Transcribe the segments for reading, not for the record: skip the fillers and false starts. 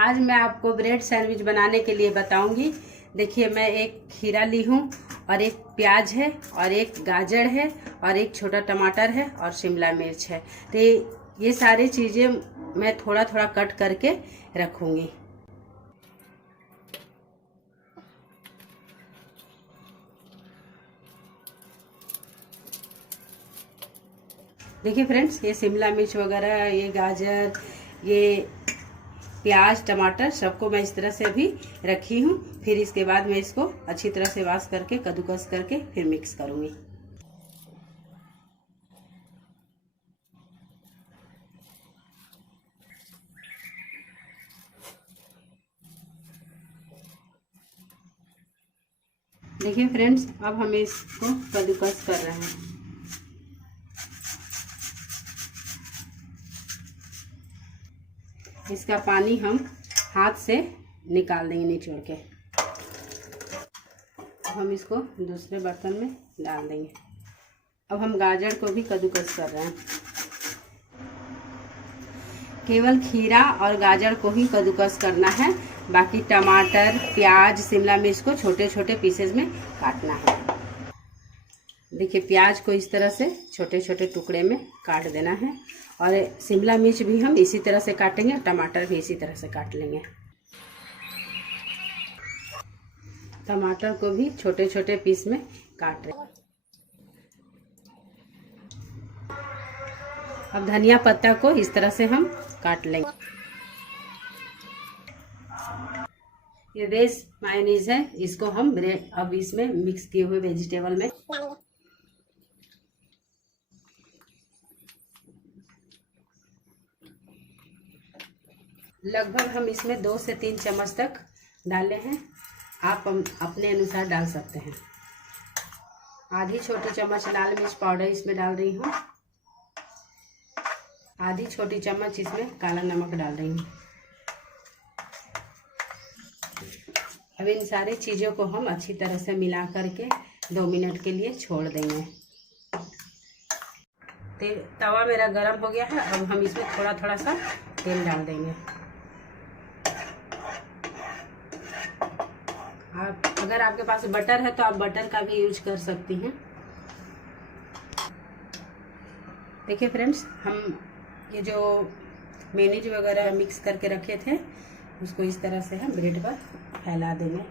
आज मैं आपको ब्रेड सैंडविच बनाने के लिए बताऊंगी। देखिए, मैं एक खीरा ली हूँ और एक प्याज है और एक गाजर है और एक छोटा टमाटर है और शिमला मिर्च है। तो ये सारी चीज़ें मैं थोड़ा थोड़ा कट करके रखूँगी। देखिए फ्रेंड्स, ये शिमला मिर्च वगैरह, ये गाजर, ये प्याज, टमाटर सबको मैं इस तरह से अभी रखी हूँ। फिर इसके बाद मैं इसको अच्छी तरह से वॉश करके कद्दूकस करके फिर मिक्स करूँगी। देखिए फ्रेंड्स, अब हम इसको कद्दूकस कर रहे हैं। इसका पानी हम हाथ से निकाल देंगे निचोड़ के। हम इसको दूसरे बर्तन में डाल देंगे। अब हम गाजर को भी कद्दूकस कर रहे हैं। केवल खीरा और गाजर को ही कद्दूकस करना है, बाकी टमाटर, प्याज, शिमला मिर्च को छोटे छोटे पीसेस में काटना है। देखिए, प्याज को इस तरह से छोटे छोटे टुकड़े में काट देना है और शिमला मिर्च भी हम इसी तरह से काटेंगे, टमाटर भी इसी तरह से काट लेंगे। टमाटर को भी छोटे छोटे पीस में काट रहे हैं। अब धनिया पत्ता को इस तरह से हम काट लेंगे। ये वेज मायोनीज है, इसको हम अब इसमें मिक्स किए हुए वेजिटेबल में लगभग हम इसमें 2 से 3 चम्मच तक डाले हैं। आप अपने अनुसार डाल सकते हैं। आधी छोटी चम्मच लाल मिर्च पाउडर इसमें डाल रही हूँ। आधी छोटी चम्मच इसमें काला नमक डाल रही हूँ। अब इन सारी चीज़ों को हम अच्छी तरह से मिला करके 2 मिनट के लिए छोड़ देंगे। तवा मेरा गरम हो गया है। अब हम इसमें थोड़ा थोड़ा सा तेल डाल देंगे। अगर आपके पास बटर है तो आप बटर का भी यूज कर सकती हैं। देखिए फ्रेंड्स, हम ये जो मेयोनीज वगैरह मिक्स करके रखे थे उसको इस तरह से हम ब्रेड पर फैला देंगे।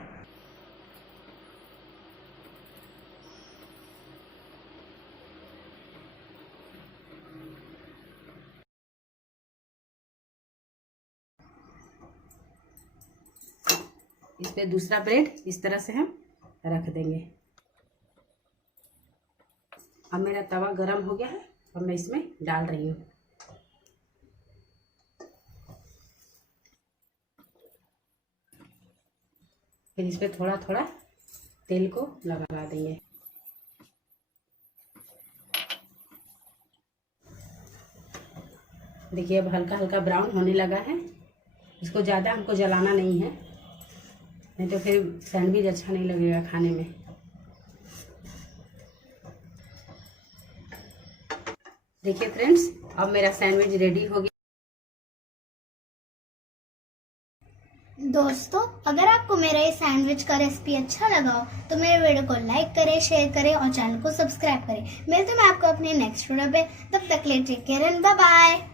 इस पे दूसरा ब्रेड इस तरह से हम रख देंगे। अब मेरा तवा गरम हो गया है। अब मैं इसमें डाल रही हूँ। फिर इस पे थोड़ा थोड़ा तेल को लगा देंगे। देखिए, अब हल्का हल्का ब्राउन होने लगा है। इसको ज़्यादा हमको जलाना नहीं है, नहीं तो फिर सैंडविच अच्छा नहीं लगेगा खाने में। देखिए फ्रेंड्स, अब मेरा सैंडविच रेडी हो गया। दोस्तों, अगर आपको मेरा ये सैंडविच का रेसिपी अच्छा लगा हो तो मेरे वीडियो को लाइक करें, शेयर करें और चैनल को सब्सक्राइब करें। मिलते हैं मैं आपको अपने नेक्स्ट वीडियो पे। तब तक ले take care and bye bye.